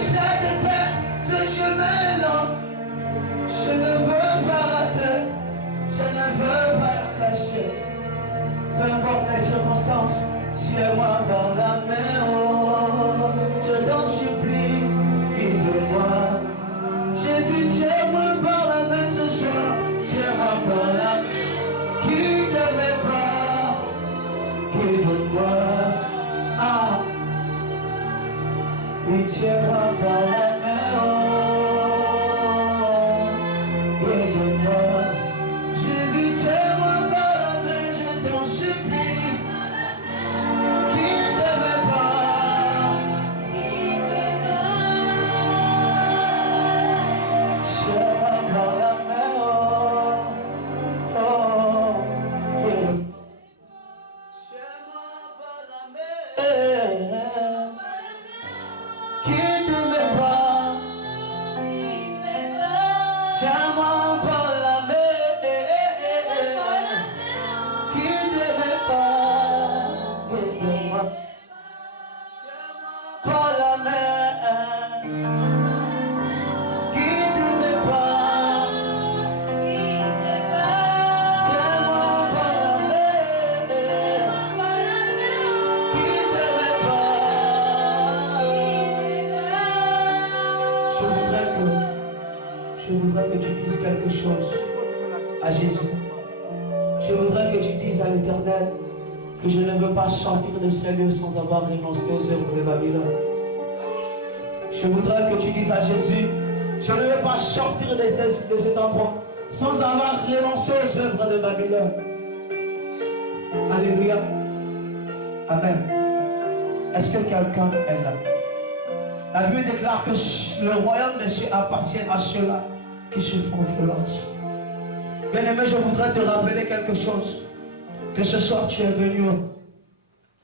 cette terre, je me lance. Je ne veux pas rater, je ne veux pas lâcher. Peu importe les circonstances, tiens-moi par la main, oh, je t'en supplie, guide-moi. Jésus, tiens-moi par la main ce soir, tiens-moi par la main, guide mes pas, guide-moi. Ah, et tiens-moi par la main, oh, guide-moi. Jésus, tiens-moi par la main, je t'en supplie, guide mes pas, tiens-moi par la main, oh, oh, guide. Tiens-moi par la main, guide mes pas, tiens-moi par la main. Par la main, guide mes pas, tiens-moi par la main, guide mes pas. Je voudrais que tu dises quelque chose à Jésus. Je voudrais que tu dises à l'Éternel que je ne veux pas sortir de ces lieux sans avoir renoncé aux œuvres de Babylone. Je voudrais que tu dises à Jésus, je ne veux pas sortir de cet endroit sans avoir renoncé aux œuvres de Babylone. Alléluia. Amen. Est-ce que quelqu'un est là? La Bible déclare que le royaume de Dieu appartient à ceux-là qui se font violence. Bien-aimé, je voudrais te rappeler quelque chose. Que ce soir tu es venu au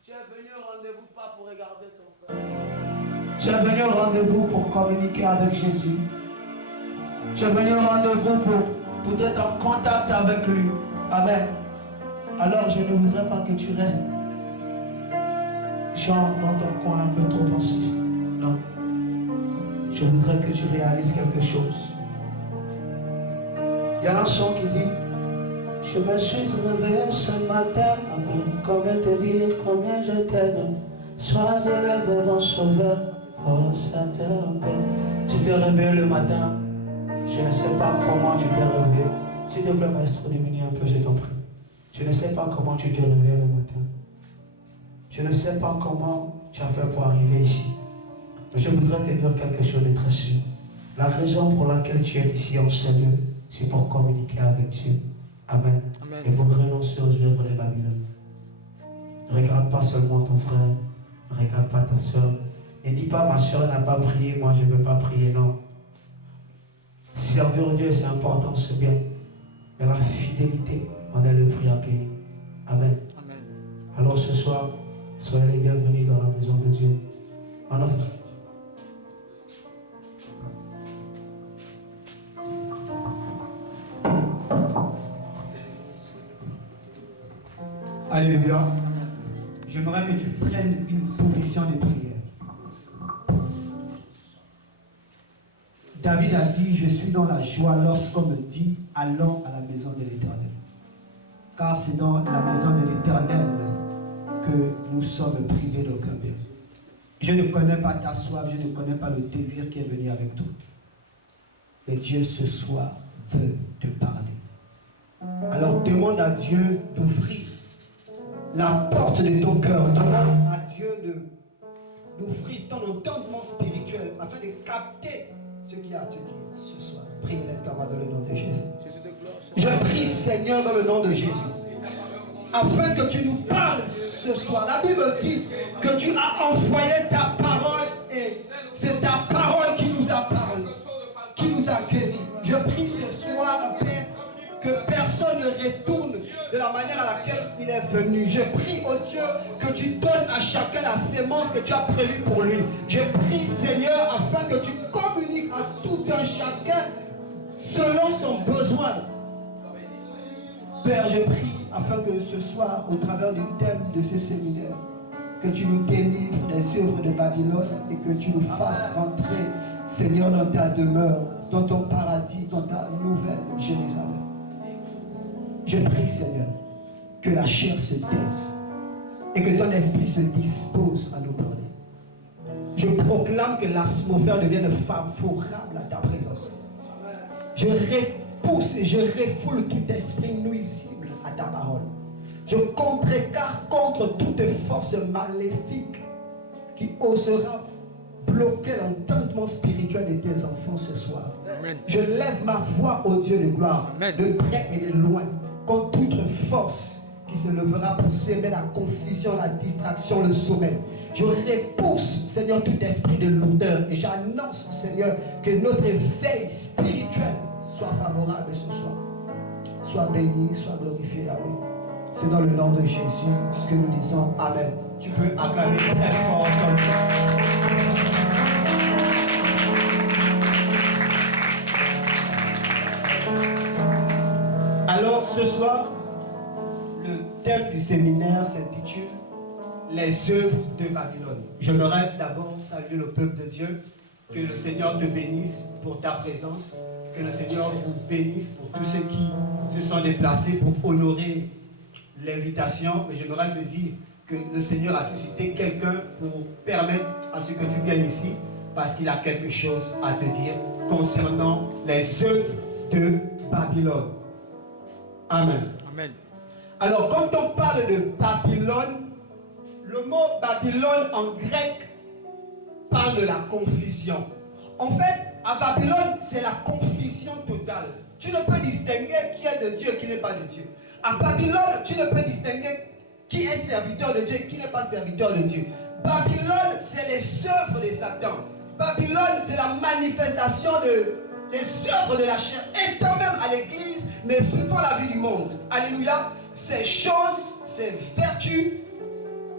rendez-vous pas pour regarder ton frère. Tu es venu au rendez-vous pour communiquer avec Jésus. Tu es venu au rendez-vous pour être en contact avec lui. Amen. Alors je ne voudrais pas que tu restes genre dans ton coin un peu trop pensif. Non. Je voudrais que tu réalises quelque chose. Il y a un chant qui dit: je me suis réveillé ce matin, combien te dire combien je t'aime. Sois élevé mon sauveur, oh ça te rappelle. Tu te réveilles le matin, je ne sais pas comment tu t'es réveillé. S'il te plaît, maestro, diminue un peu, je t'en prie. Je ne sais pas comment tu t'es réveillé le matin. Je ne sais pas comment tu as fait pour arriver ici. Mais je voudrais te dire quelque chose de très sûr. La raison pour laquelle tu es ici en ce lieu, c'est pour communiquer avec Dieu. Amen. Amen. Et pour renoncer aux œuvres de Babylone. Ne regarde pas seulement ton frère, ne regarde pas ta soeur. Ne dis pas ma soeur n'a pas prié, moi je ne veux pas prier, non. Servir Dieu c'est important, c'est bien. Mais la fidélité, on a le prix à payer. Amen. Amen. Alors ce soir, soyez les bienvenus dans la maison de Dieu. On offre. Alléluia. J'aimerais que tu prennes une position de prière. David a dit, je suis dans la joie lorsqu'on me dit, allons à la maison de l'Éternel. Car c'est dans la maison de l'Éternel que nous sommes privés d'aucun bien. Je ne connais pas ta soif, je ne connais pas le désir qui est venu avec toi. Mais Dieu ce soir veut te parler. Alors demande à Dieu d'ouvrir la porte de ton cœur. Demande à Dieu d'ouvrir ton entendement spirituel afin de capter ce qu'il y a à te dire ce soir. Prie, lève-toi dans le nom de Jésus. Je prie, Seigneur, dans le nom de Jésus, afin que tu nous parles ce soir. La Bible dit que tu as envoyé ta parole et c'est ta parole qui nous a parlé, qui nous a guéris. Je prie ce soir, Père, que personne ne retourne de la manière à laquelle il est venu. Je prie, oh Dieu, que tu donnes à chacun la sémence que tu as prévue pour lui. Je prie, Seigneur, afin que tu communiques à tout un chacun selon son besoin. Père, je prie afin que ce soir, au travers du thème de ce séminaire, que tu nous délivres des œuvres de Babylone et que tu nous fasses rentrer, Seigneur, dans ta demeure, dans ton paradis, dans ta nouvelle Jérusalem. Je prie, Seigneur, que la chair se taise et que ton esprit se dispose à nous parler. Je proclame que l'atmosphère devienne favorable à ta présence. Je repousse et je refoule tout esprit nuisible à ta parole. Je contrecarre contre toute force maléfique qui osera bloquer l'entendement spirituel de tes enfants ce soir. Amen. Je lève ma voix au Dieu de gloire, Amen, de près et de loin, contre toute force qui se levera pour s'aimer la confusion, la distraction, le sommeil. Je repousse, Seigneur, tout esprit de lourdeur et j'annonce, Seigneur, que notre éveil spirituel soit favorable ce soir. Sois béni, sois glorifié, Yahweh. C'est dans le nom de Jésus que nous disons Amen. Tu peux acclamer très fort ton nom. Alors ce soir, le thème du séminaire s'intitule Les œuvres de Babylone. J'aimerais d'abord saluer le peuple de Dieu. Que le Seigneur te bénisse pour ta présence. Que le Seigneur vous bénisse pour tous ceux qui se sont déplacés pour honorer l'invitation. Mais j'aimerais te dire que le Seigneur a suscité quelqu'un pour permettre à ce que tu viennes ici parce qu'il a quelque chose à te dire concernant les œuvres de Babylone. Amen. Amen. Alors, quand on parle de Babylone, le mot Babylone en grec parle de la confusion. En fait, à Babylone, c'est la confusion totale. Tu ne peux distinguer qui est de Dieu et qui n'est pas de Dieu. À Babylone, tu ne peux distinguer qui est serviteur de Dieu et qui n'est pas serviteur de Dieu. Babylone, c'est les œuvres de Satan. Babylone, c'est la manifestation des œuvres de la chair, étant même à l'église, mais vivant la vie du monde. Alléluia. Ces choses, ces vertus,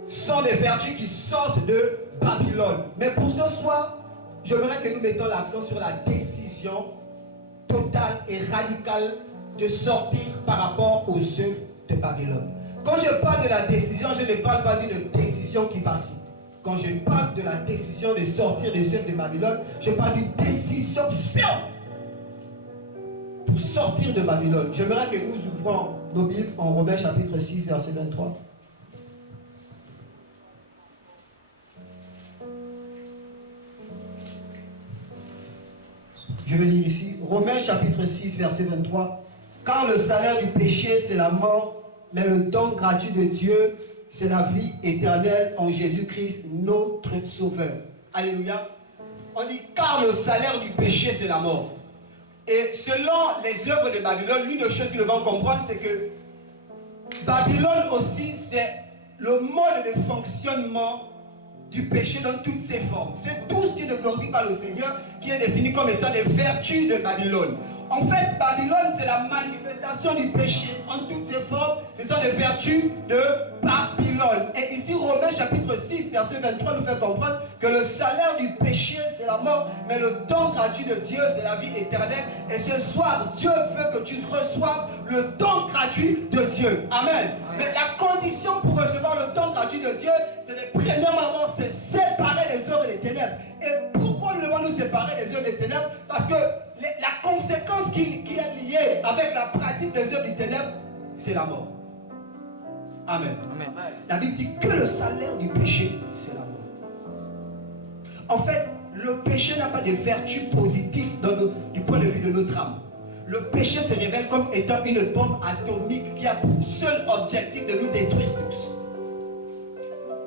sont des vertus qui sortent de Babylone. Mais pour ce soir, j'aimerais que nous mettions l'accent sur la décision totale et radicale de sortir par rapport aux œuvres de Babylone. Quand je parle de la décision, je ne parle pas d'une décision qui passe. Quand je parle de la décision de sortir des œuvres de Babylone, je parle d'une décision ferme pour sortir de Babylone. J'aimerais que nous ouvrons nos Bibles en Romains chapitre 6, verset 23. Je vais lire ici, Romains chapitre 6, verset 23. Car le salaire du péché, c'est la mort, mais le don gratuit de Dieu, c'est la vie éternelle en Jésus-Christ, notre Sauveur. Alléluia. On dit, car le salaire du péché, c'est la mort. Et selon les œuvres de Babylone, l'une des choses que nous devons comprendre, c'est que Babylone aussi, c'est le mode de fonctionnement du péché dans toutes ses formes. C'est tout ce qui ne glorifie pas le Seigneur qui est défini comme étant les vertus de Babylone. En fait, Babylone, c'est la manifestation du péché en toutes ses formes. Ce sont les vertus de Babylone. Et ici, Romains chapitre 6, verset 23 nous fait comprendre que le salaire du péché, c'est la mort, mais le don gratuit de Dieu, c'est la vie éternelle. Et ce soir, Dieu veut que tu reçoives le don gratuit de Dieu. Amen. Mais la condition pour recevoir le don gratuit de Dieu, c'est de premièrement, c'est séparer les œuvres des ténèbres. Et pourquoi nous devons nous séparer des œuvres des ténèbres? Parce que la conséquence qui est liée avec la pratique des œuvres des ténèbres, c'est la mort. Amen. Amen. La Bible dit que le salaire du péché, c'est la mort. En fait, le péché n'a pas de vertu positive du point de vue de notre âme. Le péché se révèle comme étant une bombe atomique qui a pour seul objectif de nous détruire tous.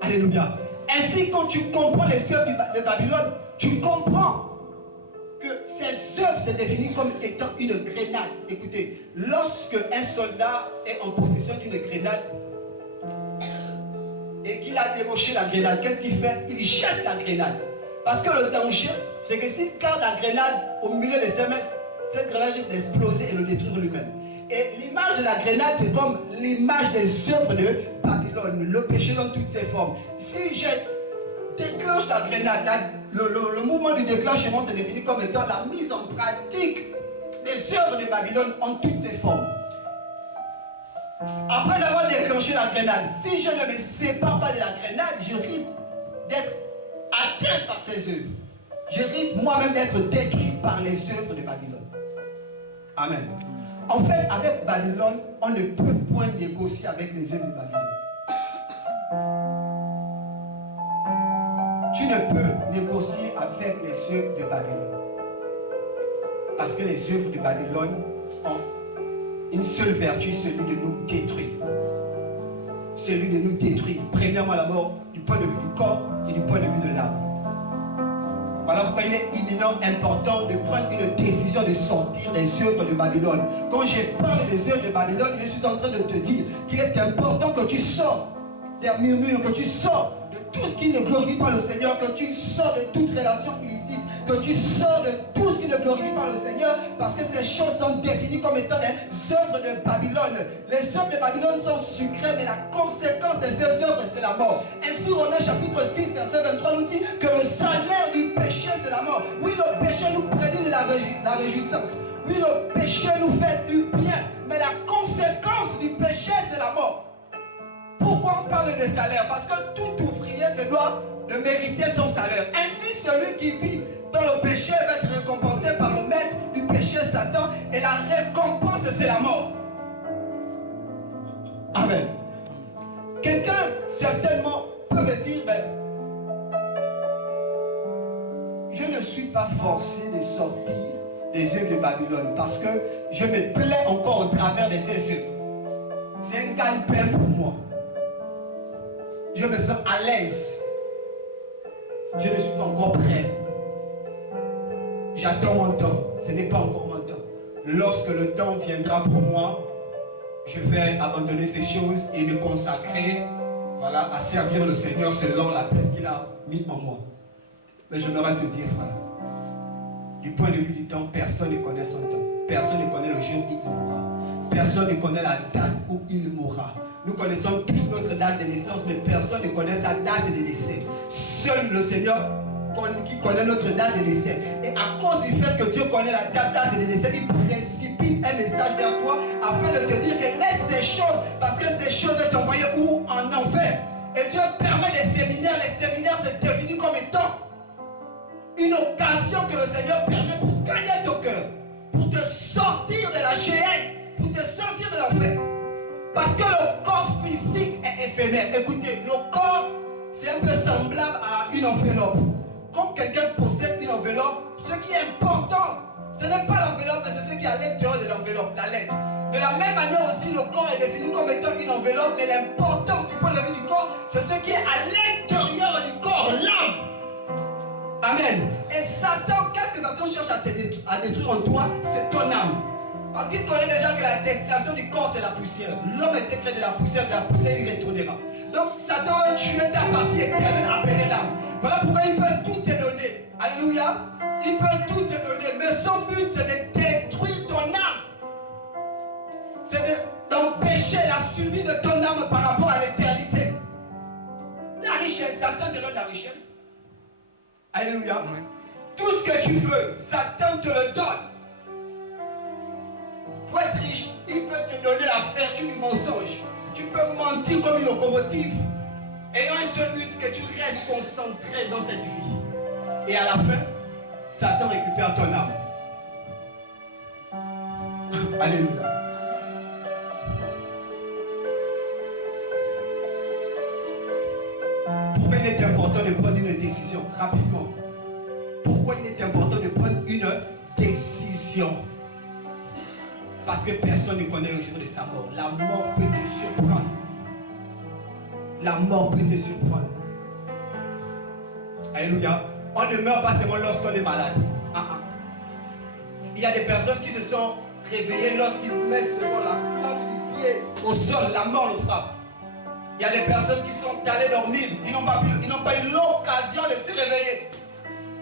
Alléluia. Ainsi, quand tu comprends les œuvres de Babylone, tu comprends que ces œuvres se définissent comme étant une grenade. Écoutez, lorsque un soldat est en possession d'une grenade et qu'il a débauché la grenade, qu'est-ce qu'il fait? Il jette la grenade. Parce que le danger, c'est que s'il garde la grenade au milieu de ses mains, cette grenade risque d'exploser et le détruire lui-même. Et l'image de la grenade, c'est comme l'image des œuvres de Babylone, le péché dans toutes ses formes. Si je déclenche la grenade, le mouvement du déclenchement se définit comme étant la mise en pratique des œuvres de Babylone en toutes ses formes. Après avoir déclenché la grenade, si je ne me sépare pas de la grenade, je risque d'être atteint par ses œuvres. Je risque moi-même d'être détruit par les œuvres de Babylone. Amen. En fait, avec Babylone, on ne peut point négocier avec les œuvres de Babylone. Tu ne peux négocier avec les œuvres de Babylone. Parce que les œuvres de Babylone ont une seule vertu, celui de nous détruire. Celui de nous détruire. Premièrement, d'abord, du point de vue du corps et du point de vue de l'âme. Voilà pourquoi il est imminent, important de prendre une décision de sortir des œuvres de Babylone. Quand je parle des œuvres de Babylone, je suis en train de te dire qu'il est important que tu sors des murmures, que tu sors de tout ce qui ne glorifie pas le Seigneur, que tu sors de toute relation illicite, que tu sors de tout ce qui ne glorifie pas le Seigneur, parce que ces choses sont définies comme étant des œuvres de Babylone. Les œuvres de Babylone sont sucrées, mais la conséquence de ces œuvres, c'est la mort. Ainsi, Romains chapitre 6, verset 23 nous dit que le salaire du péché, c'est la mort. Oui, le péché nous prédit de la réjouissance. Oui, le péché nous fait du bien, mais la conséquence du péché, c'est la mort. Pourquoi on parle de salaire? Parce que tout ouvrier se doit de mériter son salaire. Ainsi, celui qui vit dans le péché va être récompensé par le maître du péché, Satan, et la récompense, c'est la mort. Amen. Quelqu'un, certainement, peut me dire, mais je ne suis pas forcé de sortir des œuvres de Babylone parce que je me plais encore au travers de ces œuvres. C'est un gagne-pain pour moi. Je me sens à l'aise. Je ne suis pas encore prêt. J'attends mon temps. Ce n'est pas encore mon temps. Lorsque le temps viendra pour moi, je vais abandonner ces choses et me consacrer, voilà, à servir le Seigneur selon la paix qu'il a mis en moi. Mais j'aimerais te dire, frère, du point de vue du temps, personne ne connaît son temps. Personne ne connaît le jour où il mourra. Personne ne connaît la date où il mourra. Nous connaissons tous notre date de naissance, mais personne ne connaît sa date de décès. Seul le Seigneur qui connaît notre date de décès. Et à cause du fait que Dieu connaît la date de décès, il précipite un message vers toi afin de te dire que laisse ces choses, parce que ces choses vont t'envoyer où? En enfer. Et Dieu permet des séminaires. Les séminaires, c'est défini comme étant une occasion que le Seigneur permet pour gagner ton cœur, pour te sortir de la géhenne, pour te sortir de l'enfer. Parce que le corps physique est éphémère. Écoutez, le corps, c'est un peu semblable à une enveloppe. Comme quelqu'un possède une enveloppe, ce qui est important, ce n'est pas l'enveloppe, mais c'est ce qui est à l'intérieur de l'enveloppe, la lettre. De la même manière aussi, le corps est défini comme étant une enveloppe, mais l'importance du point de vue du corps, c'est ce qui est à l'intérieur du corps, l'âme. Amen. Et Satan, qu'est-ce que Satan cherche à détruire en toi? C'est ton âme. Parce qu'il connaît déjà que la destination du corps, c'est la poussière. L'homme était créé de la poussière il retournera. Donc Satan va tuer ta partie éternelle appelée l'âme. Voilà pourquoi il peut tout te donner. Alléluia. Il peut tout te donner. Mais son but, c'est de détruire ton âme. C'est d'empêcher la survie de ton âme par rapport à l'éternité. La richesse, Satan te donne la richesse. Alléluia. Amen. Tout ce que tu veux, Satan te le donne. Pour être riche, il peut te donner la vertu du mensonge. Tu peux mentir comme une locomotive, ayant un seul but, que tu restes concentré dans cette vie. Et à la fin, Satan récupère ton âme. Alléluia. Pourquoi il est important de prendre une décision rapidement? Pourquoi il est important de prendre une décision? Parce que personne ne connaît le jour de sa mort. La mort peut te surprendre. La mort peut te surprendre. Alléluia. On ne meurt pas seulement lorsqu'on est malade. Il y a des personnes qui se sont réveillées lorsqu'ils mettent seulement la plante du pied au sol. La mort le frappe. Il y a des personnes qui sont allées dormir. Ils n'ont pas eu l'occasion de se réveiller.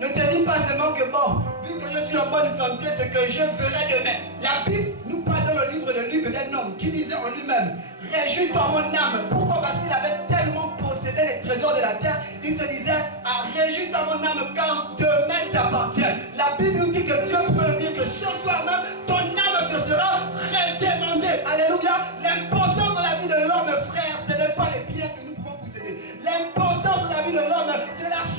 Ne te dis pas seulement que bon, vu que je suis en bonne santé, c'est que je ferai demain. La Bible nous parle dans le livre de Luc d'un homme qui disait en lui-même, réjouis-toi mon âme. Pourquoi? Parce qu'il avait tellement possédé les trésors de la terre, il se disait, réjouis-toi mon âme car demain t'appartient. La Bible nous dit que Dieu peut nous dire que ce soir même, ton âme te sera redemandée. Alléluia. L'importance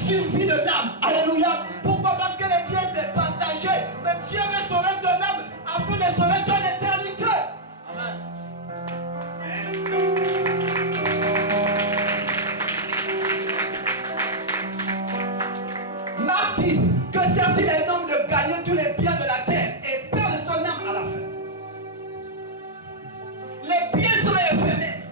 survie de l'âme. Alléluia. Pourquoi? Parce que les biens c'est passager. Mais Dieu veut sauver ton âme afin de sauver ton éternité. Amen. Marc dit que certes il est un homme de gagner tous les biens de la terre et perdre son âme à la fin. Les biens sont éphémères.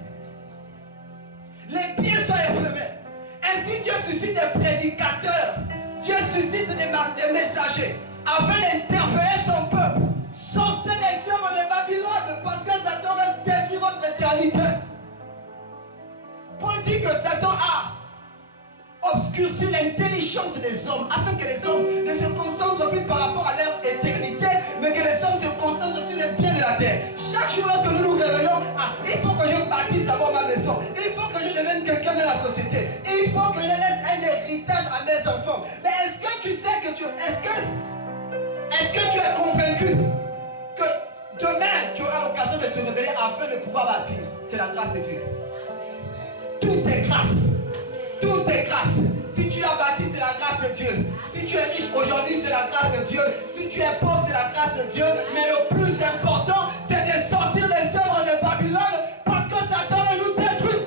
Les biens sont éphémères. Ainsi Dieu suscite des prédicateurs. Dieu suscite des messagers afin d'interpeller son peuple. Sortez les œuvres de Babylone parce que Satan va détruire votre éternité. Paul dit que Satan a obscurci l'intelligence des hommes afin que les hommes ne se concentrent plus par rapport à leur éternité, mais que les hommes se concentrent sur les biens de la terre. Chaque jour lorsque nous nous réveillons, il faut que je bâtisse d'abord ma maison, il faut que je devienne quelqu'un de la société, il faut que je laisse un héritage à mes enfants. Mais est-ce que tu sais que est-ce que tu es convaincu que demain tu auras l'occasion de te réveiller afin de pouvoir bâtir? C'est la grâce de Dieu. Tout est grâce. Tout est grâce. Si tu as bâti, c'est la grâce de Dieu. Si tu es riche aujourd'hui, c'est la grâce de Dieu. Si tu es pauvre, c'est la grâce de Dieu. Mais le plus important, c'est de sortir des œuvres de Babylone parce que Satan veut nous détruire.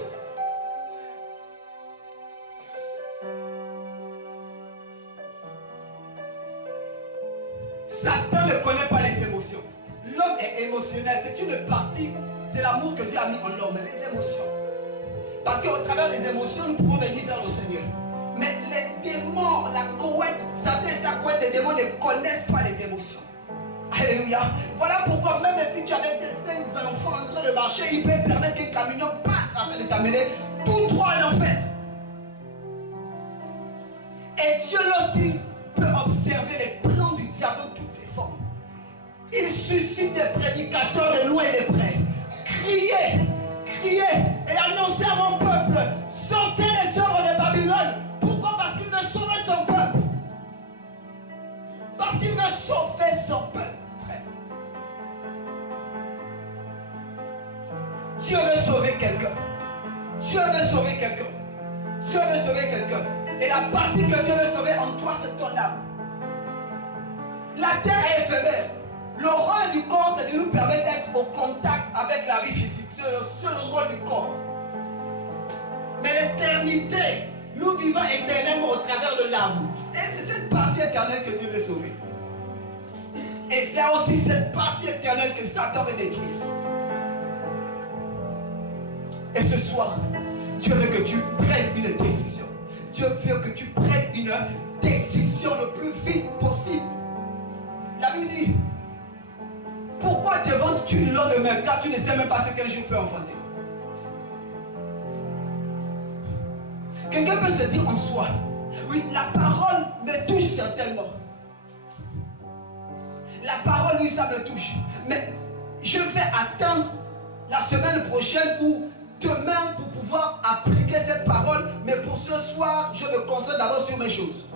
Satan ne connaît pas les émotions. L'homme est émotionnel. C'est une partie de l'amour que Dieu a mis en l'homme, les émotions. Parce qu'au travers des émotions, nous pouvons venir vers le Seigneur. Mais les démons, la couette, Satan et sa couette, les démons ne connaissent pas les émotions. Alléluia. Voilà pourquoi même si tu avais tes 5 enfants en train de marcher, il peut permettre qu'un camion passe afin de t'amener tous trois en enfer. Et Dieu, lorsqu'il peut observer les plans du diable dans toutes ses formes, il suscite des prédicateurs de loin et de près. Criez et annoncer à mon peuple, sortez les œuvres de Babylone. Pourquoi? Parce qu'il veut sauver son peuple. Parce qu'il veut sauver son peuple, frère. Dieu veut sauver quelqu'un. Dieu veut sauver quelqu'un. Dieu veut sauver quelqu'un. Et la partie que Dieu veut sauver en toi, c'est ton âme. La terre est éphémère. Le rôle du corps, c'est de nous permettre d'être au contact avec la vie physique. C'est le seul rôle du corps. Mais l'éternité, nous vivons éternellement au travers de l'âme. Et c'est cette partie éternelle que Dieu veut sauver. Et c'est aussi cette partie éternelle que Satan veut détruire. Et ce soir, Dieu veut que tu prennes une décision. Dieu veut que tu prennes une décision le plus vite possible. La Bible dit, pourquoi te vends-tu le lendemain car tu ne sais même pas ce qu'un jour peut enfanter? Quelqu'un peut se dire en soi, oui, la parole me touche certainement. La parole, oui, ça me touche. Mais je vais attendre la semaine prochaine ou demain pour pouvoir appliquer cette parole. Mais pour ce soir, je me concentre d'abord sur mes choses.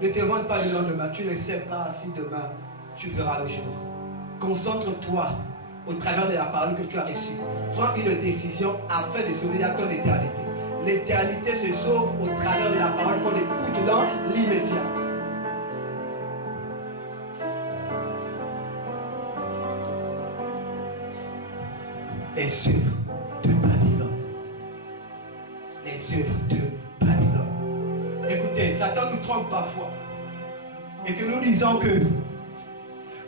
Ne te vends pas le lendemain. Tu ne sais pas si demain tu verras le jour. Concentre-toi au travers de la parole que tu as reçue. Prends une décision afin de sauver ton éternité. L'éternité se sauve au travers de la parole qu'on écoute dans l'immédiat. Les œuvres de Babylone. Les œuvres de Babylone. Écoutez, Satan nous trompe parfois. Et que nous disons que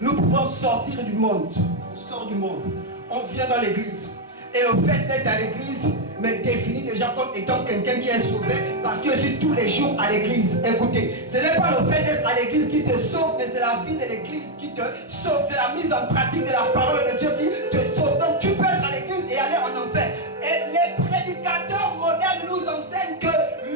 nous pouvons sortir du monde. On sort du monde. On vient dans l'église. Et le fait d'être à l'église me définit déjà comme étant quelqu'un qui est sauvé parce que je suis tous les jours à l'église. Écoutez, ce n'est pas le fait d'être à l'église qui te sauve, mais c'est la vie de l'église qui te sauve. C'est la mise en pratique de la parole de Dieu qui te sauve. Donc tu peux être à l'église et aller en enfer. Et les prédicateurs modernes nous enseignent que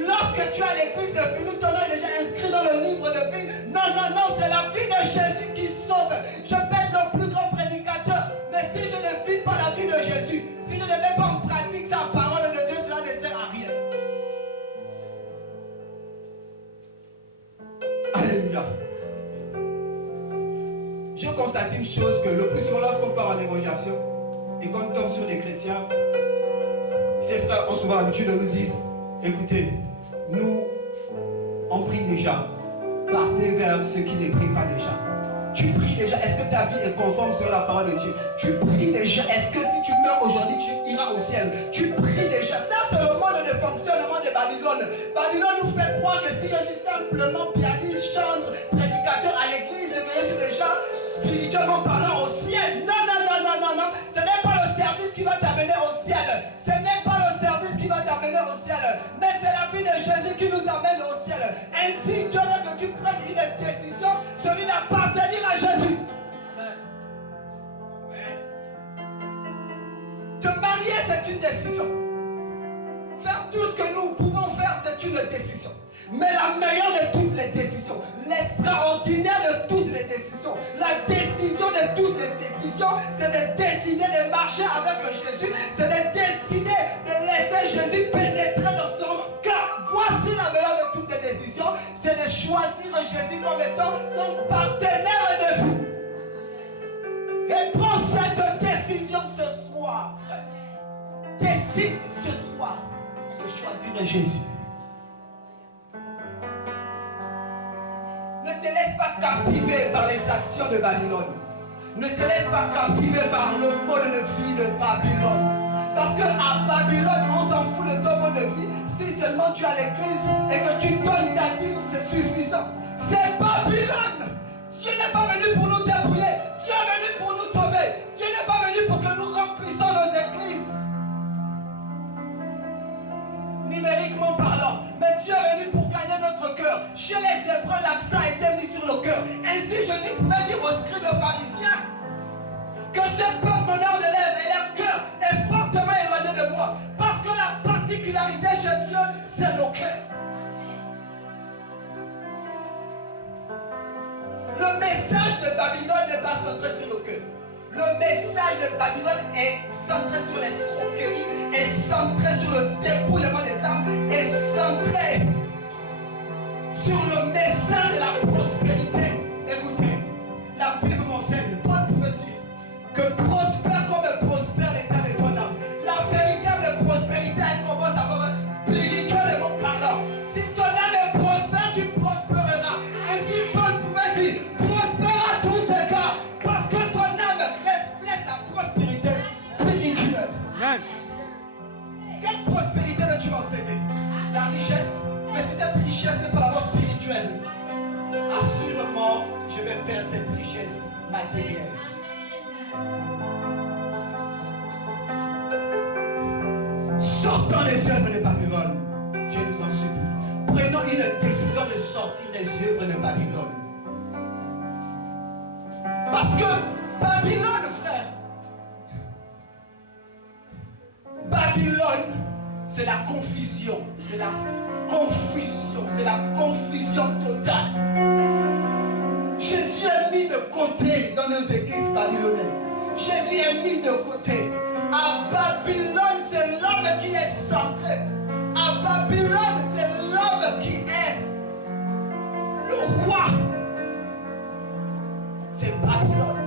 lorsque tu es à l'église, ton nom est déjà inscrit dans le livre de vie. Non, non, non, c'est la vie de Jésus qui sauve. Je peux être le plus grand prédicateur, mais si je ne vis pas la vie de Jésus, si je ne mets pas en pratique sa parole de Dieu, cela ne sert à rien. Alléluia. Je constate une chose que le plus souvent lorsqu'on part en évangélisation et qu'on tombe sur des chrétiens, ces frères ont souvent l'habitude de nous dire, écoutez, nous, on prie déjà, partez vers ceux qui ne prient pas déjà. Tu pries déjà. Est-ce que ta vie est conforme sur la parole de Dieu? Tu pries déjà. Est-ce que si tu meurs aujourd'hui, tu iras au ciel? Tu pries déjà. Ça, c'est le mode de fonctionnement de Babylone. Babylone nous fait croire que si je suis simplement pianiste, chantre, prédicateur à l'église, que je suis déjà spirituellement parlant au ciel. Non, non, non, non, non, non. Ce n'est pas le service qui va t'amener au ciel. Ce n'est pas le service qui va t'amener au ciel. Mais c'est la vie de Jésus qui nous amène au ciel. Ainsi, Dieu veut que tu prennes une décision, celui d'appartenir à Jésus. Amen. Te marier, c'est une décision. Faire tout ce que nous pouvons faire, c'est une décision. Mais la meilleure de toutes les décisions, l'extraordinaire de toutes les décisions, la décision de toutes les décisions, c'est de décider de marcher avec Jésus, c'est de décider de laisser Jésus pénétrer dans son cœur. Voici la meilleure de toutes les décisions, c'est de choisir Jésus comme étant son partenaire de vie. Et prends cette décision ce soir, frère. Décide ce soir de choisir Jésus. Ne te laisse pas captiver par les actions de Babylone. Ne te laisse pas captiver par le mode de vie de Babylone. Parce qu'à Babylone, on s'en fout de ton mode de vie. Si seulement tu as l'église et que tu donnes ta dîme, c'est suffisant. C'est Babylone. Dieu n'est pas venu pour nous débrouiller. Dieu est venu pour nous sauver. Dieu n'est pas venu pour que nous remplissions nos églises. Numériquement parlant. Mais Dieu est venu pour gagner notre cœur. Chez les Hébreux, l'accent a été mis sur le cœur. Ainsi, Jésus pouvait dire aux scribes et aux pharisiens que ce peuple m'honore de lèvres et leur cœur est fortement éloigné de moi. Parce que la particularité chez Dieu, c'est le cœur. Le message de Babylone n'est pas centré sur le cœur. Le message de Babylone est centré sur l'escroquerie, est centré sur le dépouillement des âmes, est centré sur le message de la prospérité. Écoutez, la Bible m'enseigne, Paul pouvait dire que prospère comme prospère l'état de ton âme. La véritable prospérité, elle commence d'abord spirituellement parlant. Si ton âme est prospère, tu prospéreras. Ainsi, Paul pouvait dire, prospère à tous égards, parce que ton âme reflète la prospérité spirituelle. Amen. Quelle prospérité veux-tu m'enseigner? La richesse. Mais si cette richesse n'est pas d'abord spirituelle, assurément, je vais perdre cette richesse matérielle. Sortons les œuvres de Babylone. Je nous en supplie. Prenons une décision de sortir des œuvres de Babylone. Parce que Babylone, frère, Babylone, c'est la confusion. C'est la confusion. C'est la confusion totale. Jésus est mis de côté dans nos églises babyloniennes. Jésus est mis de côté. À Babylone, c'est l'homme qui est centré. À Babylone, c'est l'homme qui est le roi. C'est Babylone.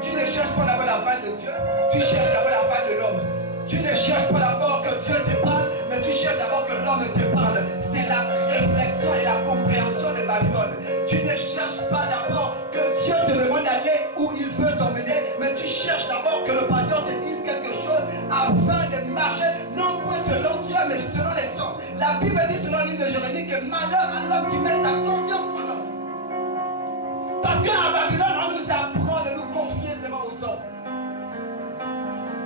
Tu ne cherches pas d'abord la vanne de Dieu, tu cherches d'abord la vanne de l'homme. Tu ne cherches pas d'abord que Dieu te parle, mais tu cherches d'abord que l'homme te parle. C'est la réflexion et la compréhension de Babylone. Tu ne cherches pas d'abord que Dieu te demande d'aller où il veut t'emmener, mais tu cherches d'abord que le pasteur te dise quelque chose afin de marcher, non point selon Dieu, mais selon les hommes. La Bible dit selon le livre de Jérémie que malheur à l'homme qui met sa confiance en l'homme. Parce qu'à Babylone, on nous apprend de nous confier seulement aux hommes.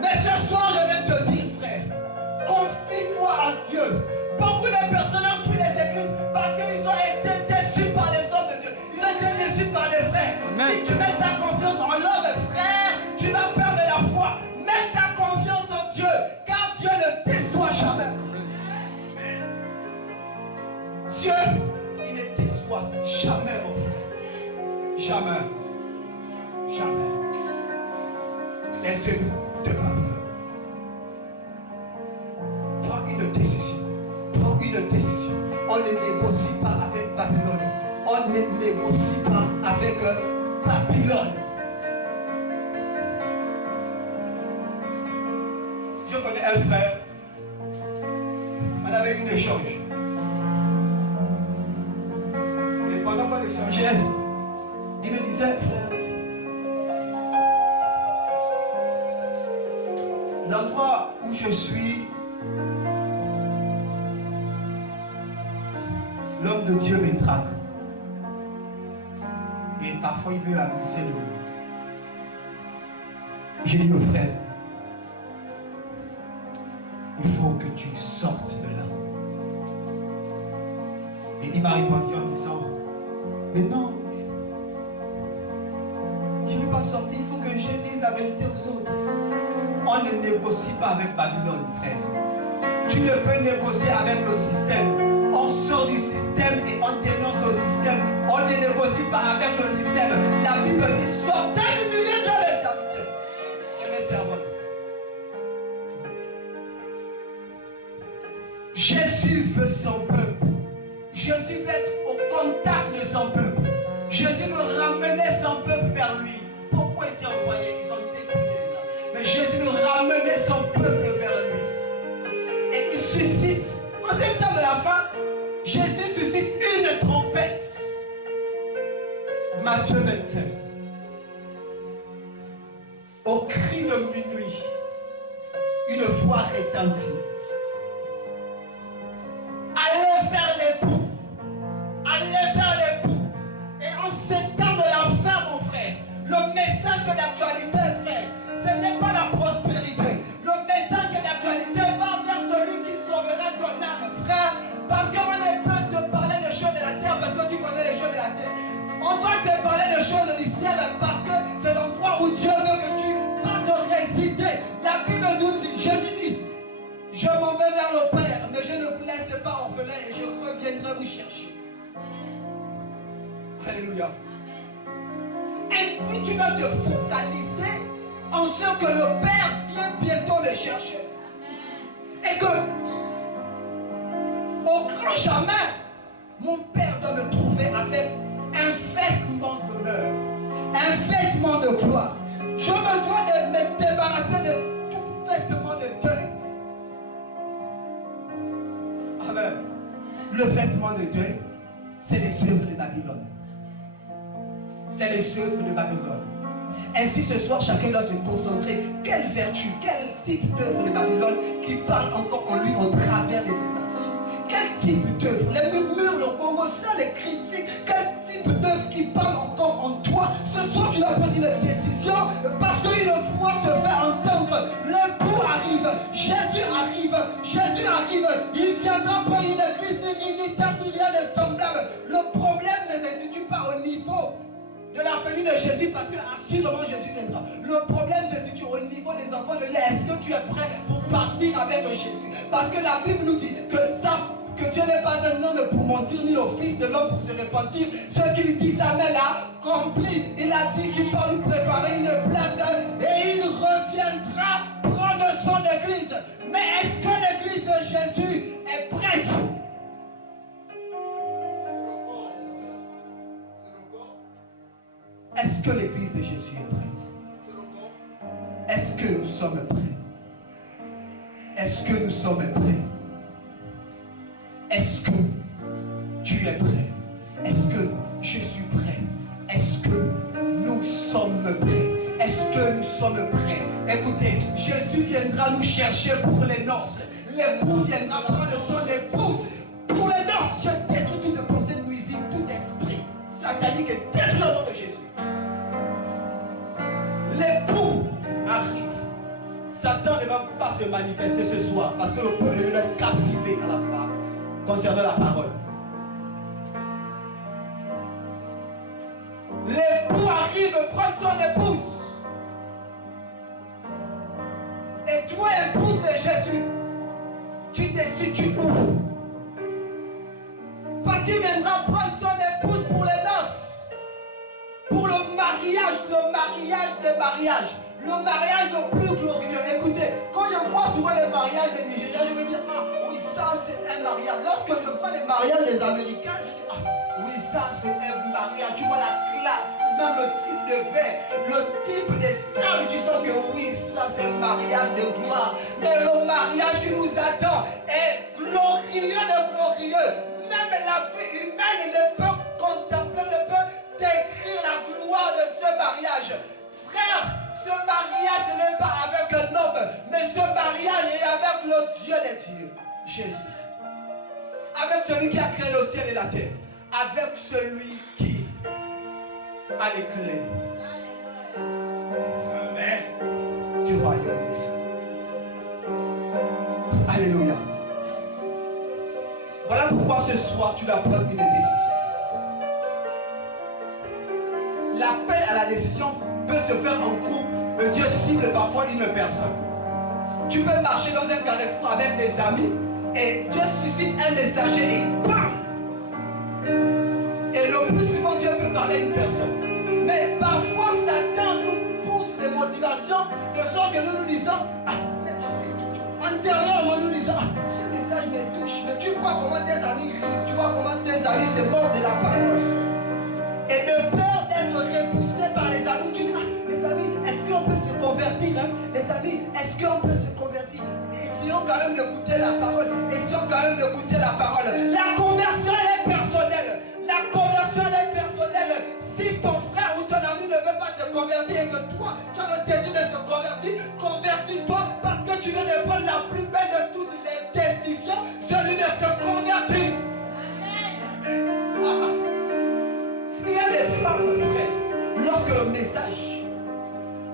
Mais ce soir, je vais te dire, frère, confie-toi en Dieu. Beaucoup de personnes ont fui les églises parce qu'ils ont été déçus par les hommes de Dieu. Ils ont été déçus par les frères. Amen. Si tu mets ta confiance en l'homme, frère, tu vas perdre la foi. Mets ta confiance en Dieu, car Dieu ne déçoit jamais. Amen. Dieu, il ne déçoit jamais, mon frère. Jamais. Jamais. Les œuvres de Babylone. Prends une décision. Prends une décision. On ne négocie pas avec Babylone. On ne négocie pas avec Babylone. Je connais un frère. On avait eu un échange. pendant qu'on échangeait, il me disait, frère, l'endroit où je suis, l'homme de Dieu me traque. Et parfois il veut abuser de moi. J'ai dit au frère, il faut que tu sortes de là. Et il m'a répondu en disant, mais non, je ne vais pas sortir, il faut que je dise la vérité aux autres. On ne négocie pas avec Babylone, frère. Tu ne peux négocier avec le système. On sort du système et on dénonce le système. On ne négocie pas avec le système. La Bible dit, sortez du milieu de mes serviteurs et mes servantes. Jésus veut son peuple. Jésus veut être au contact de son peuple. Jésus veut ramener son peuple vers lui. Pourquoi il était envoyé? Ils ont été coupés les hommes. Mais Jésus veut ramener son peuple vers lui. Et il suscite, en ce temps de la fin, Jésus suscite une trompette. Matthieu 25. Au cri de minuit, une voix retentit. Allez vers l'époux. Allez vers l'époux. Et en ce temps de la fin, mon frère, le message de l'actualité, frère, ce n'est pas la prospérité. Le message de l'actualité va vers celui qui sauvera ton âme, frère. Parce qu'on ne peut te parler des choses de la terre parce que tu connais les choses de la terre. On doit te parler des choses du ciel parce que c'est l'endroit où Dieu veut que tu partes résider. La Bible nous dit, Jésus dit, je m'en vais vers le Père, mais je ne vous laisse pas orphelin et je reviendrai vous chercher. Alléluia. Ainsi, tu dois te focaliser en ce que le Père vient bientôt me chercher. Et que, au grand jamais, mon Père doit me trouver avec un vêtement d'honneur, un vêtement de gloire. Je me dois de me débarrasser de tout vêtement de deuil. Amen. Le vêtement de deuil, c'est les œuvres de Babylone. C'est les œuvres de Babylone. Ainsi ce soir, chacun doit se concentrer. Quelle vertu, quel type d'œuvre de Babylone qui parle encore en lui au travers de ses actions? Quel type d'œuvre? Les murmures, le congossat, les critiques. Quel type d'œuvre qui parle encore en toi? Ce soir, tu dois prendre une décision parce qu'une voix se fait entendre. L'époux arrive, Jésus arrive, Jésus arrive. Il viendra pour une église divinitaire, tout rien de semblable. Le problème ne se situe pas au niveau de la venue de Jésus parce que assurément Jésus viendra. Le problème se situe au niveau des enfants de Dieu. Est-ce que tu es prêt pour partir avec Jésus? Parce que la Bible nous dit que Dieu n'est pas un homme pour mentir, ni le fils de l'homme pour se repentir. Ce qu'il dit, sa main l'a accompli. Il a dit qu'il va nous préparer une place et il reviendra prendre son église. Mais est-ce que l'église de Jésus est prête? Est-ce que l'église de Jésus est prête? Est-ce que nous sommes prêts? Est-ce que nous sommes prêts? Est-ce que tu es prêt? Est-ce que je suis prêt? Est-ce que nous sommes prêts? Est-ce que nous sommes prêts? Écoutez, Jésus viendra nous chercher pour les noces. L'époux viendra prendre son épouse. Pour les noces, je détruis toute pensée nuisible, tout esprit satanique et détruis au nom de Jésus. L'époux arrive. Satan ne va pas se manifester ce soir parce que le peuple de Dieu est captivé à la part concernant la parole. L'époux arrive prendre son épouse. Et toi, épouse de Jésus, tu te situes où? Parce qu'il viendra prendre son épouse pour les noces. Pour le mariage des mariages. Le mariage le plus glorieux. Écoutez, quand je vois souvent les mariages des Nigériens, je me dis, ah oui, ça c'est un mariage. Lorsque je vois les mariages des Américains, je dis, ah oui, ça c'est un mariage. Tu vois la classe, même le type de verre, le type de table, tu sens que oui, ça c'est un mariage de gloire. Mais le mariage qui nous attend est glorieux de glorieux. Même la vie humaine ne peut contempler mariage. Frère, ce mariage ce n'est pas avec un homme, mais ce mariage est avec le Dieu des dieux, Jésus. Avec celui qui a créé le ciel et la terre. Avec celui qui a les clés. Amen. Du royaume ici. Alléluia. Voilà pourquoi ce soir tu dois prendre une décision. L'appel à la décision peut se faire en groupe, mais Dieu cible parfois une personne. Tu peux marcher dans un carrefour avec des amis et Dieu suscite un messager et il parle. Et le plus souvent Dieu peut parler à une personne. Mais parfois Satan nous pousse des motivations de sorte que nous nous disons intérieurement nous disons ce message me touche. Mais tu vois comment tes amis rient, tu vois comment tes amis se mordent de la parole. Et de peur d'être repoussé par les amis, tu dis les amis, est-ce qu'on peut se convertir hein? Les amis, est-ce qu'on peut se convertir? Essayons quand même d'écouter la parole. Essayons quand même d'écouter la parole. La conversion elle est personnelle. La conversion elle est personnelle. Si ton frère ou ton ami ne veut pas se convertir et que toi, tu as le désir de te convertir, convertis-toi parce que tu viens de prendre la plus belle de toutes les décisions, celui de se convertir. Amen. Il y a des femmes, frère, lorsque le message,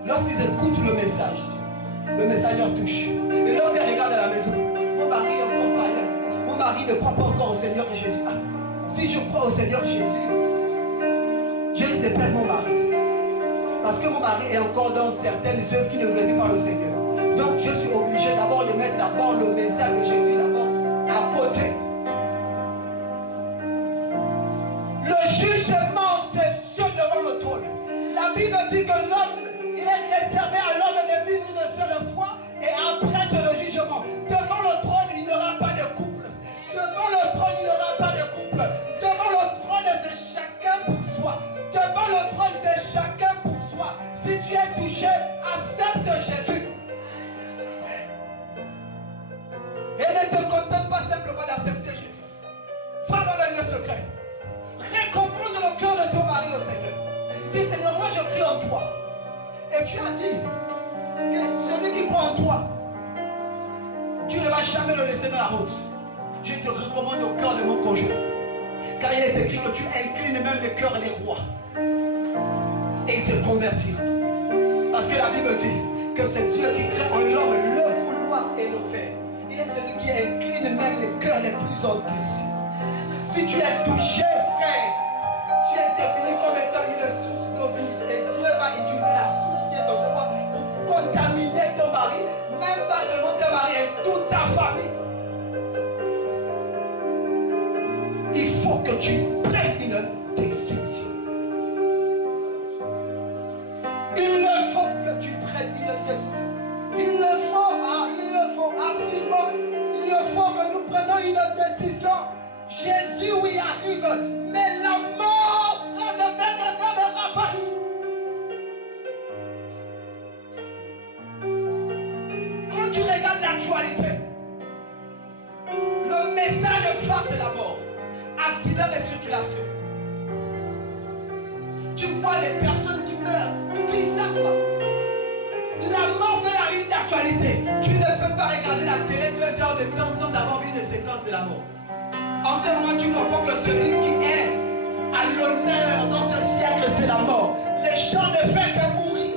lorsqu'ils écoutent le message leur touche. Et lorsqu'elles regardent à la maison, mon mari est encore païen, mon mari ne croit pas encore au Seigneur Jésus. Si je crois au Seigneur Jésus, je risque de perdre mon mari. Parce que mon mari est encore dans certaines œuvres qui ne glorifient pas le Seigneur. Donc je suis obligé d'abord de mettre d'abord le message de Jésus d'abord à côté. Le jugement c'est sûr devant le trône. La Bible dit que l'homme, il est réservé à l'homme de vivre une seule fois et après c'est le jugement. Devant le trône, il n'y aura pas de couple. Devant le trône, il n'y aura pas de couple. Devant le trône, c'est chacun pour soi. Devant le trône, c'est chacun pour soi. Si tu es touché, accepte Jésus. Et ne te contente pas simplement d'accepter Jésus. Va dans le lieu secret. Recommande le cœur de ton mari au Seigneur. Dis Seigneur, moi je crie en toi. Et tu as dit que celui qui croit en toi, tu ne vas jamais le laisser dans la route. Je te recommande au cœur de mon conjoint. Car il est écrit que tu inclines même le cœur des rois. Et il se convertira. Parce que la Bible dit que c'est Dieu qui crée en l'homme le vouloir et le faire. Il est celui qui incline même les cœurs les plus endurcis. Si tu es touché, frère, tu es défini comme étant une source de vie. Et Dieu va utiliser la source qui est en toi pour contaminer ton mari, même pas seulement ton mari et toute ta famille. Il faut que tu prennes une décision. Il faut que tu prennes une décision. Il faut, assurément, il faut que nous prenions une décision. Jésus, oui, arrive, mais la mort, frère, ne fait que faire des ravages. Quand tu regardes l'actualité, le message face à la mort, accident de circulation. Tu vois des personnes qui meurent bizarrement. La mort fait la vie d'actualité. Tu ne peux pas regarder la télé 2 heures de temps sans avoir vu une séquence de la mort. En ce moment, tu comprends que celui qui est à l'honneur dans ce siècle, c'est la mort. Les gens ne font que mourir.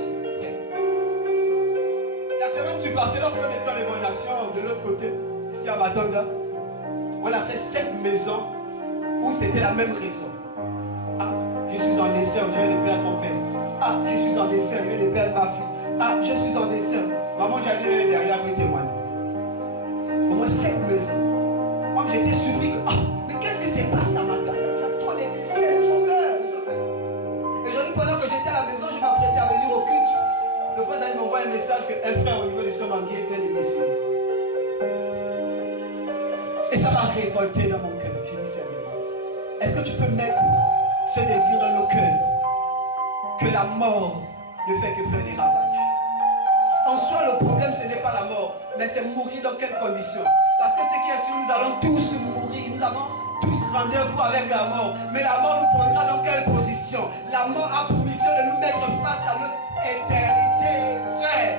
La semaine passée, lorsqu'on était en évaluation de l'autre côté, ici à Matonda, on a fait 7 maisons où c'était la même raison. Ah, je suis en décès, je viens de perdre mon père. Ah, je suis en décès, je viens de perdre ma fille. Ah, je suis en décès. Maman, j'allais derrière me témoigner. Au moins 7 maisons. Moi, j'étais surpris que, mais qu'est-ce qui se passe à Matonda? Il y a trop de décès, je meurs. Et aujourd'hui, pendant que j'étais à la maison, je m'apprêtais à venir au culte. Le frère Zali m'envoie un message qu'un frère au niveau de son manguier vient de décéder. Et ça m'a révolté dans mon cœur. J'ai dit, Seigneur, est-ce que tu peux mettre ce désir dans nos cœurs que la mort ne fait que faire des ravages? En soi, le problème, ce n'est pas la mort, mais c'est mourir dans quelles conditions? Parce que ce qui est sûr, nous allons tous mourir, nous allons tous rendez-vous avec la mort. Mais la mort nous prendra dans quelle position? mission. La mort a pour mission de nous mettre face à notre éternité, frère.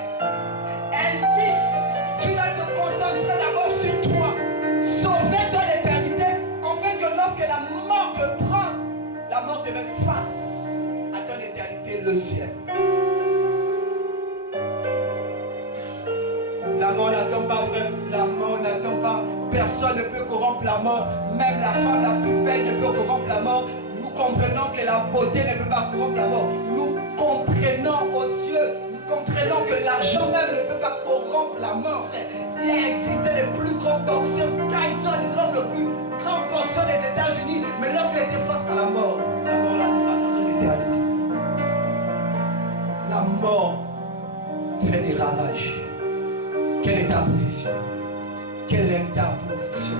Ainsi, tu dois te concentrer d'abord sur toi, sauver ton éternité, afin que lorsque la mort te prend, la mort te mette face à ton éternité, le ciel. La mort n'attend pas, frère. La mort n'attend pas. Personne ne peut corrompre la mort. Même la femme la plus belle ne peut corrompre la mort. Nous comprenons que la beauté ne peut pas corrompre la mort. Nous comprenons, oh Dieu, nous comprenons que l'argent même ne peut pas corrompre la mort, frère. Il a existé le plus grand boxeur, Tyson, l'homme le plus grand boxeur des États-Unis. Mais lorsqu'il était face à la mort l'a mis face à son éternité. La mort fait des ravages. Quelle est ta position? Quelle est ta position?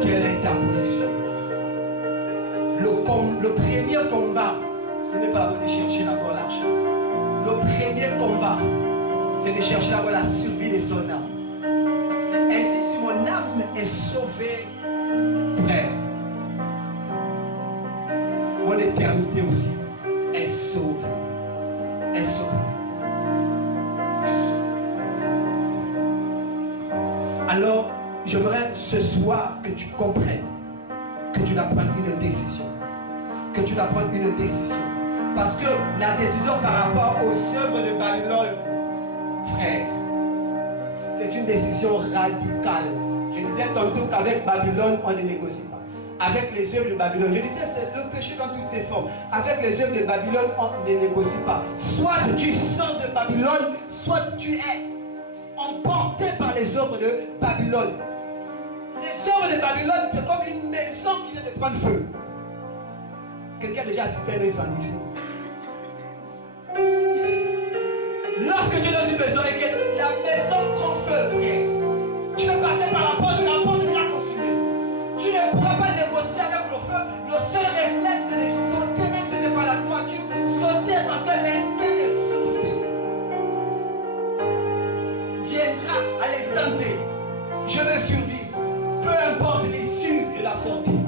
Quelle est ta position? Le premier combat, ce n'est pas de chercher d'abord l'argent. Le premier combat, c'est de chercher d'abord la survie de son âme. Ainsi, si mon âme est sauvée, frère, mon éternité aussi est sauvée. Est sauvée. Alors, j'aimerais ce soir que tu comprennes que tu dois prendre une décision. Que tu dois prendre une décision. Parce que la décision par rapport aux œuvres de Babylone, frère, c'est une décision radicale. Je disais tantôt qu'avec Babylone, on ne négocie pas. Avec les œuvres de Babylone, je disais c'est le péché dans toutes ses formes. Avec les œuvres de Babylone, on ne négocie pas. Soit tu sors de Babylone, soit tu es emporté par les œuvres de Babylone. Les œuvres de Babylone, c'est comme une maison qui vient de prendre feu. Quelqu'un a déjà assisté à un incendie ici? Lorsque tu es dans une maison et que la maison prend feu, frère, tu veux passer par la porte est déjà consumée. Tu ne pourras pas négocier avec le feu. Le seul réflexe, c'est de sauter, même si ce n'est pas la toiture. Sauter parce que l'instinct de survie viendra à l'instant T. Je veux survivre. Peu importe l'issue de la sortie.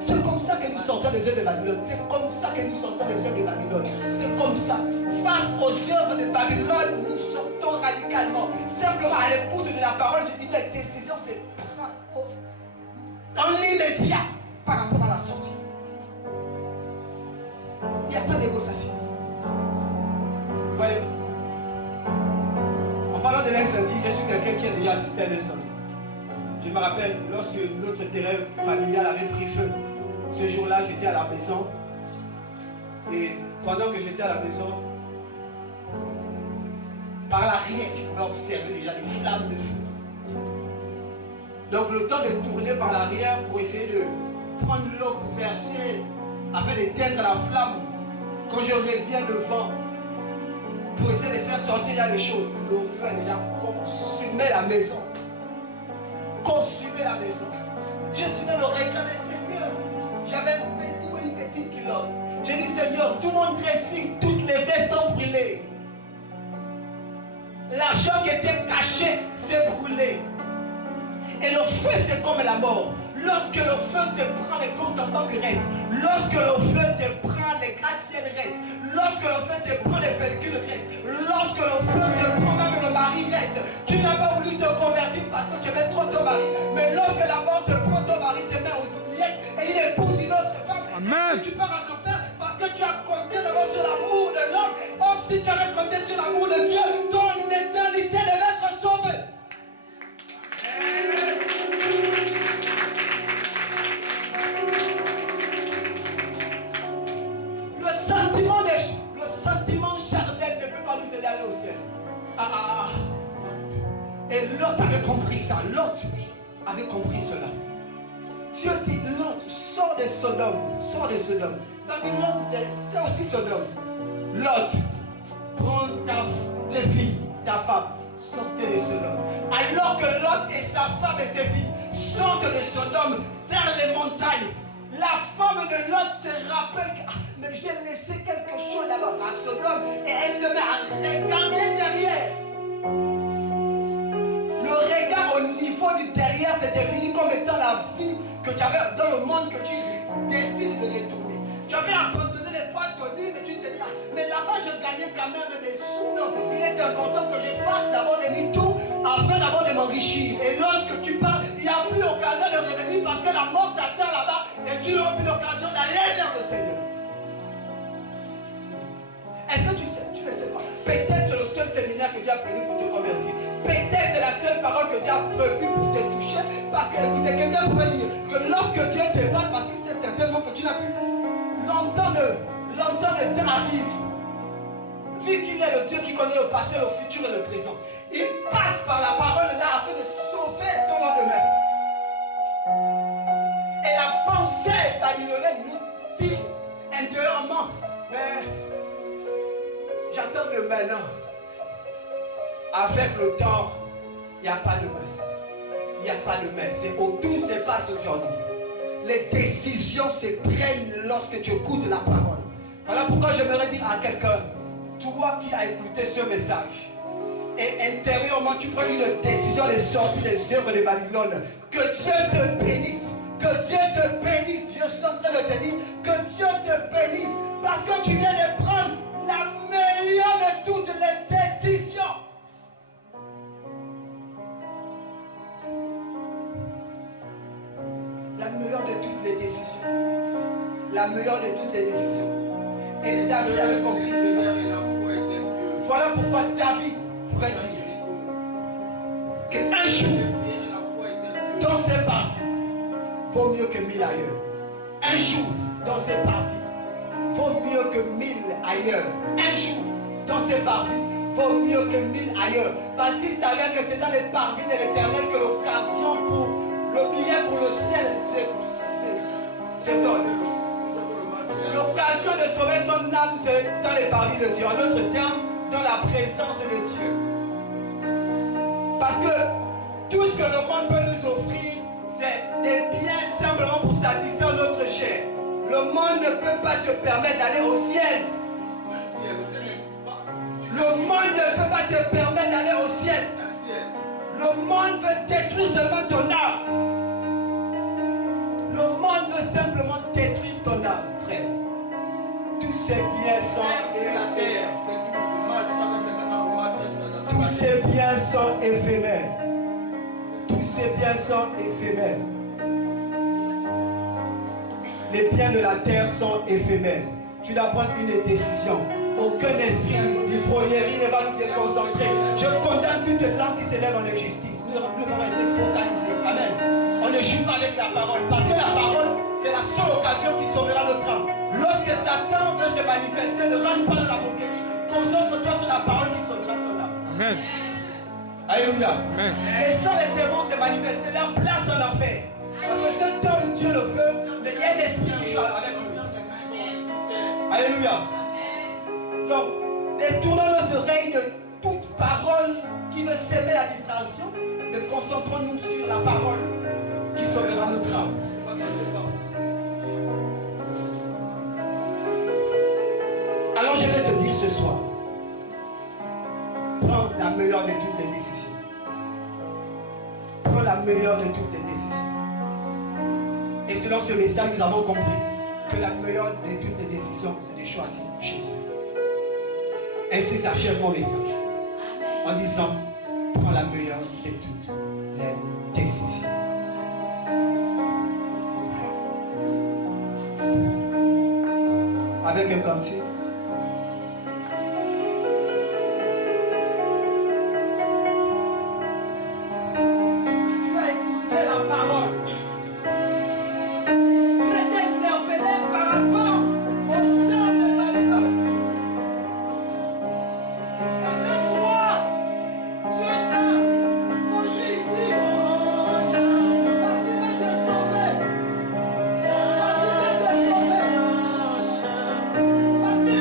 C'est comme ça que nous sortons des œuvres de Babylone. C'est comme ça que nous sortons des œuvres de Babylone. C'est comme ça. Face aux œuvres de Babylone, nous sortons radicalement. Simplement à l'écoute de la parole, je dis la décision, c'est dans l'immédiat par rapport à la sortie. Il n'y a pas de négociation. Voyez, en parlant de l'incendie, je suis quelqu'un qui a déjà assisté à l'incendie. Je me rappelle lorsque notre terrain familial avait pris feu. Ce jour-là, j'étais à la maison. Et pendant que j'étais à la maison, par l'arrière, je pouvais observer déjà des flammes de feu. Donc le temps de tourner par l'arrière pour essayer de prendre l'eau pour verser, afin d'éteindre la flamme. Quand je reviens devant, pour essayer de faire sortir les choses, le feu a déjà consumé la maison. Consumé la maison. Je suis dans le regret, mais Seigneur, j'avais un petit ou une petite culotte. J'ai dit, Seigneur, tout mon dressing, toutes les vestes ont brûlé. L'argent qui était caché s'est brûlé. Et le feu, c'est comme la mort. Lorsque le feu te prend, les comptes en banque restent. Lorsque le feu te prend, les gratte-ciel restent. Lorsque le feu te prend, les véhicules restent. Lorsque le feu te prend, même le mari reste. Tu n'as pas voulu te convertir parce que tu aimais trop ton mari. Mais lorsque la mort te prend, ton mari te met aux oubliettes et il épouse une autre femme. Amen. Et tu pars en enfer parce que tu as compté d'abord sur l'amour de l'homme. Or, si tu avais compté sur l'amour de Dieu, ton éternité devait être sauvée. Le sentiment charnel ne peut pas nous aider à aller au ciel. Et Lot avait compris ça. Lot avait compris cela. Dieu dit, Lot, sors de Sodome. Sors de Sodome. Babylone, c'est aussi Sodome. Lot, prends tes filles, ta femme, sortez de Sodome. Alors que Lot et sa femme et ses filles sortent de Sodome vers les montagnes, la femme de Lot se rappelle que mais j'ai laissé quelque chose d'abord à Sodome et elle se met à regarder derrière. Le regard au niveau du derrière c'est défini comme étant la vie que tu avais dans le monde que tu décides de détourner. Tu avais abandonné les boîtes même des sous. Donc, il est important que je fasse d'abord de mis tout afin d'abord de m'enrichir. Et lorsque tu pars, il n'y a plus occasion de revenir parce que la mort t'attend là-bas et tu n'auras plus l'occasion d'aller vers le Seigneur. Est-ce que tu sais? Tu ne sais pas. Peut-être c'est le seul séminaire que Dieu a prévu pour te convertir. Peut-être c'est la seule parole que Dieu a prévue pour te toucher. Parce que, écoutez, quelqu'un pourrait dire que lorsque Dieu te parle, parce qu'il sait certainement que tu n'as plus longtemps de temps à vivre. Vu qu'il est le Dieu qui connaît le passé, le futur et le présent, il passe par la parole là afin de sauver ton lendemain. Et la pensée babylonienne nous dit intérieurement, mais j'attends le maintenant. Avec le temps, il n'y a pas de main. Il n'y a pas de main. C'est autour se passe aujourd'hui. Les décisions se prennent lorsque tu écoutes la parole. Voilà pourquoi j'aimerais dire à quelqu'un, toi qui as écouté ce message, et intérieurement tu prends une décision de sortir des œuvres de Babylone. Que Dieu te bénisse. Que Dieu te bénisse. Je suis en train de te dire que Dieu te bénisse. Parce que tu viens de prendre la meilleure de toutes les décisions. La meilleure de toutes les décisions. La meilleure de toutes les décisions. Et David avait compris cela. Voilà pourquoi David pourrait dire qu'un jour, dans ses parvis, vaut mieux que 1000 ailleurs. Un jour, dans ses parvis, vaut mieux que 1000 ailleurs. Un jour, dans ses parvis, vaut mieux que 1000 ailleurs. Parce qu'il savait que c'est dans les parvis de l'Éternel que l'occasion pour le billet pour le ciel se donne. L'occasion de sauver son âme, c'est dans les parvis de Dieu. En d'autres termes, dans la présence de Dieu. Parce que tout ce que le monde peut nous offrir, c'est des biens simplement pour satisfaire notre chair. Le monde ne peut pas te permettre d'aller au ciel. Le monde ne peut pas te permettre d'aller au ciel. Le monde veut détruire seulement ton âme. Le monde veut simplement détruire ton âme, frère. Tous ces biens sont éphémères. Tous ces biens sont éphémères. Tous ces biens sont éphémères. Les biens de la terre sont éphémères. Tu dois prendre une décision. Aucun esprit d'ivrognerie ne va nous déconcentrer. Je condamne toute langue qui s'élève en injustice. Nous devons rester focalisés. Amen. On ne joue pas avec la parole. Parce que la parole, c'est la seule occasion qui sauvera notre âme. Lorsque Satan veut se manifester, ne rentre pas dans la moquerie. Concentre-toi sur la parole qui sauvera ton âme. Amen. Alléluia. Amen. Et sans les démons se manifester, leur place en enfer. Parce que cet homme, Dieu le veut, mais il y a des esprits qui jouent avec lui. Alléluia. Donc, détournons nos oreilles de toute parole qui veut s'aimer la distraction, mais concentrons-nous sur la parole qui sauvera notre âme. Alors je vais te dire ce soir, prends la meilleure de toutes les décisions. Prends la meilleure de toutes les décisions. Et selon ce message, nous avons compris que la meilleure de toutes les décisions, c'est de choisir Jésus. Ainsi s'achève mon message en disant, prends la meilleure de toutes les décisions. Avec un cantique. Tu as écouté la parole. Tu as été interpellé par rapport aux œuvres de Babylone. Et ce soir, Dieu t'a conduit ici parce qu'il va te sauver. Parce qu'il va te sauver. Parce qu'il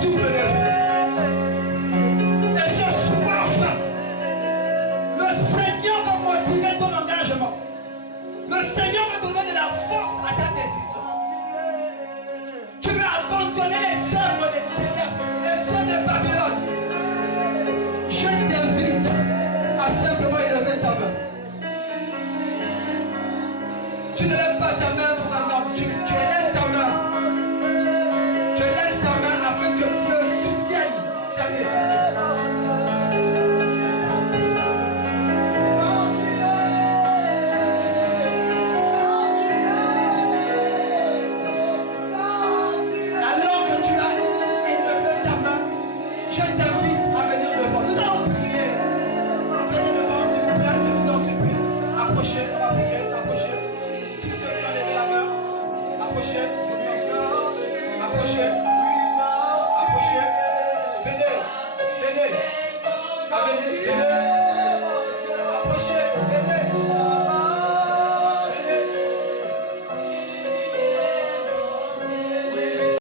souffle de vie. Et ce soir, le Seigneur va motiver ton engagement. Le Seigneur va donner de la force à ta décision. Tu vas abandonner les œuvres des ténèbres, les œuvres de Babylone. Je t'invite à simplement élever ta main. Tu ne lèves pas ta main pour un homme, tu élèves ta main